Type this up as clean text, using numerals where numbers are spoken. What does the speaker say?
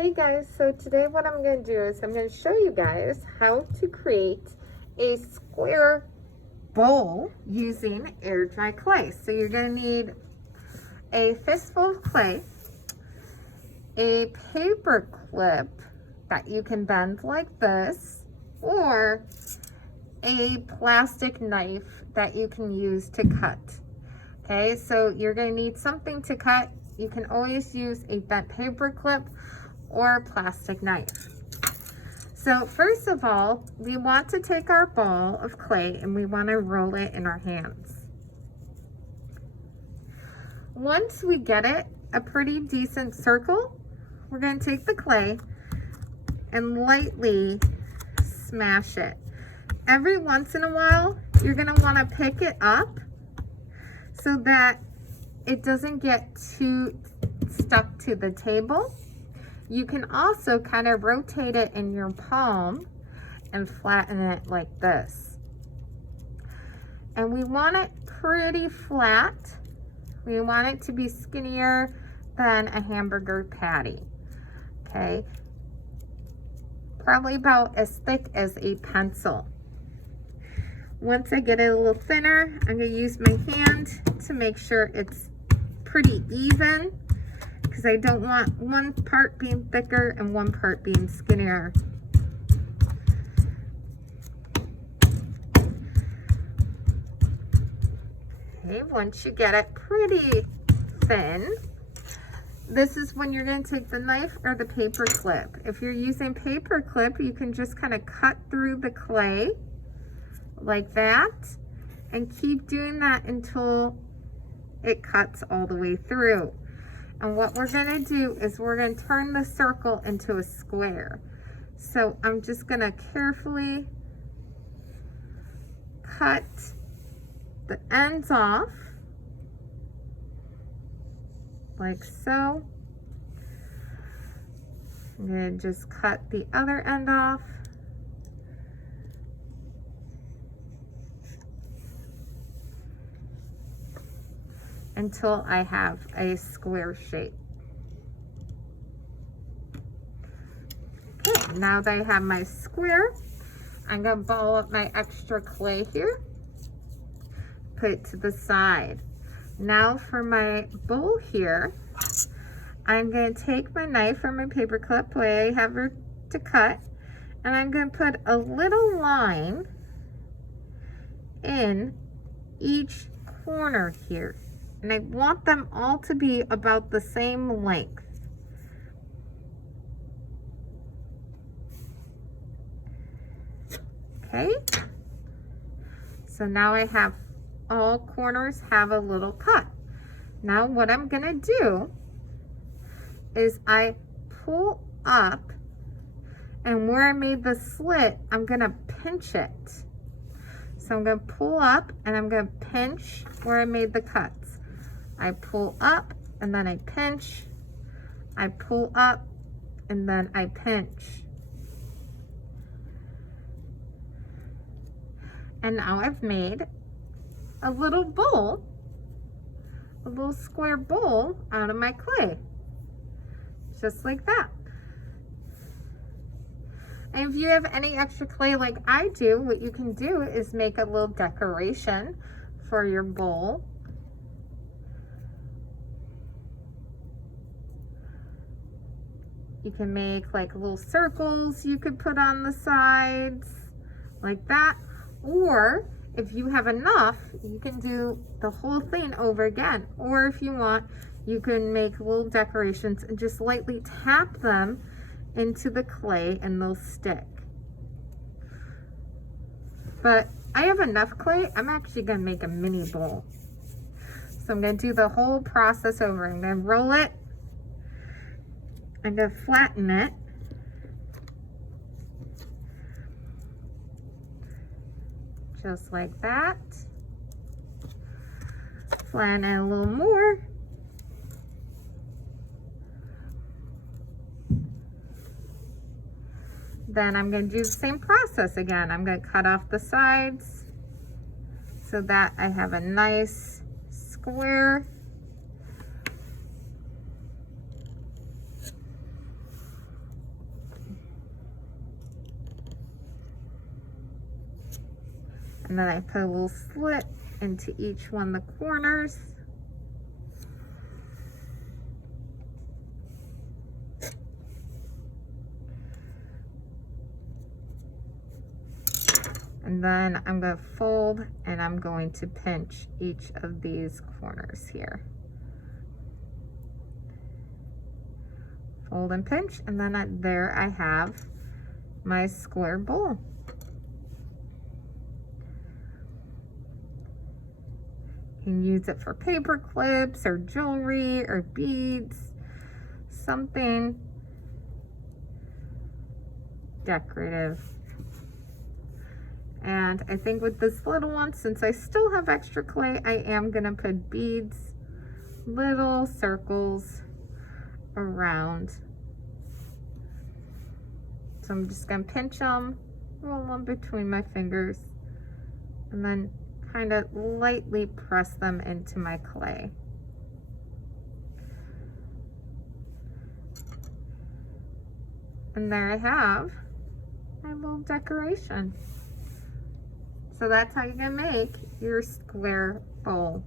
Hey guys, so today what I'm going to do is I'm going to show you guys how to create a square bowl using air dry clay. So you're going to need a fistful of clay, a paper clip that you can bend like this, or a plastic knife that you can use to cut. Okay, so you're going to need something to cut. You can always use a bent paper clip or a plastic knife. So first of all, we want to take our ball of clay and we want to roll it in our hands. Once we get it a pretty decent circle, we're going to take the clay and lightly smash it. Every once in a while, you're going to want to pick it up so that it doesn't get too stuck to the table. You can also kind of rotate it in your palm and flatten it like this. And we want it pretty flat. We want it to be skinnier than a hamburger patty. Okay, probably about as thick as a pencil. Once I get it a little thinner, I'm going to use my hand to make sure it's pretty even, because I don't want one part being thicker and one part being skinnier. Okay, once you get it pretty thin, this is when you're going to take the knife or the paper clip. If you're using paper clip, you can just kind of cut through the clay like that and keep doing that until it cuts all the way through. And what we're going to do is we're going to turn the circle into a square. So I'm just going to carefully cut the ends off like so. I'm going to just cut the other end off. Until I have a square shape. Okay, now that I have my square, I'm going to ball up my extra clay here, put it to the side. Now for my bowl here, I'm going to take my knife or my paper clip, where I have her to cut, and I'm going to put a little line in each corner here. And I want them all to be about the same length. Okay, so now I have all corners have a little cut. Now what I'm gonna do is I pull up, and where I made the slit, I'm gonna pinch it. So I'm gonna pull up and I'm gonna pinch where I made the cuts. I pull up and then I pinch, I pull up and then I pinch. And now I've made a little bowl, a little square bowl out of my clay, just like that. And if you have any extra clay like I do, what you can do is make a little decoration for your bowl. You can make like little circles you could put on the sides like that. Or if you have enough, you can do the whole thing over again. Or if you want, you can make little decorations and just lightly tap them into the clay and they'll stick. But I have enough clay. I'm actually going to make a mini bowl. So I'm going to do the whole process over. I'm going to roll it. I'm going to flatten it. Just like that. Flatten it a little more. Then I'm going to do the same process again. I'm going to cut off the sides so that I have a nice square. And then I put a little slit into each one of the corners. And then I'm going to fold and I'm going to pinch each of these corners here. Fold and pinch, and then there I have my square bowl. You can use it for paper clips or jewelry or beads, something decorative. And I think with this little one, since I still have extra clay, I am gonna put beads, little circles around. So I'm just gonna pinch them, roll them between my fingers, and then kind of lightly press them into my clay. And there I have my little decoration. So that's how you can make your square bowl.